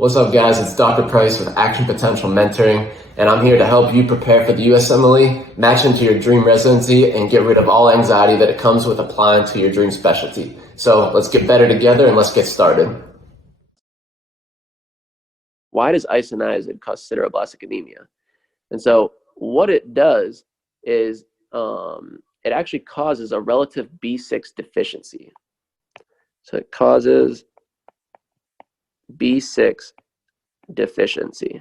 What's up, guys? It's Dr. Price with Action Potential Mentoring, and I'm here to help you prepare for the USMLE, match into your dream residency, and get rid of all anxiety that it comes with applying to your dream specialty. So let's get better together and let's get started. Why does isoniazid cause sideroblastic anemia? And so what it does is it actually causes a relative B6 deficiency. So it causes B6 deficiency.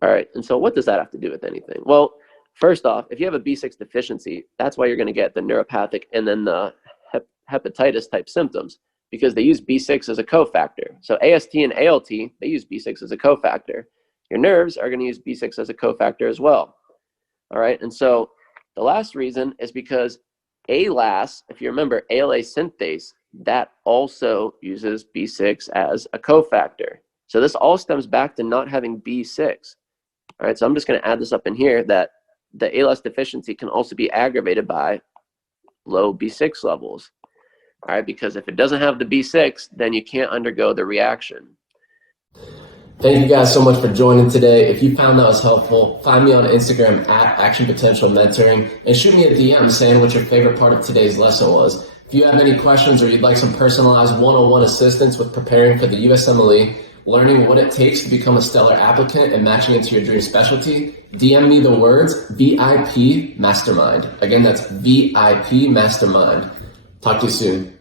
All right, and so what does that have to do with anything? Well, first off, if you have a B6 deficiency, that's why you're going to get the neuropathic and then the hepatitis type symptoms, because they use B6 as a cofactor. So AST and ALT, they use B6 as a cofactor. Your nerves are going to use B6 as a cofactor as well. All right, and so the last reason is because ALAS, if you remember ALA synthase, that also uses B6 as a cofactor. So this all stems back to not having B6. All right, so I'm just going to add this up in here that the ALAS deficiency can also be aggravated by low B6 levels. All right, because if it doesn't have the B6, then you can't undergo the reaction. Thank you guys so much for joining today. If you found that was helpful, find me on Instagram at Action Potential Mentoring and shoot me a DM saying what your favorite part of today's lesson was. If you have any questions or you'd like some personalized one-on-one assistance with preparing for the USMLE, learning what it takes to become a stellar applicant and matching into your dream specialty, DM me the words VIP Mastermind. Again, that's VIP Mastermind. Talk to you soon.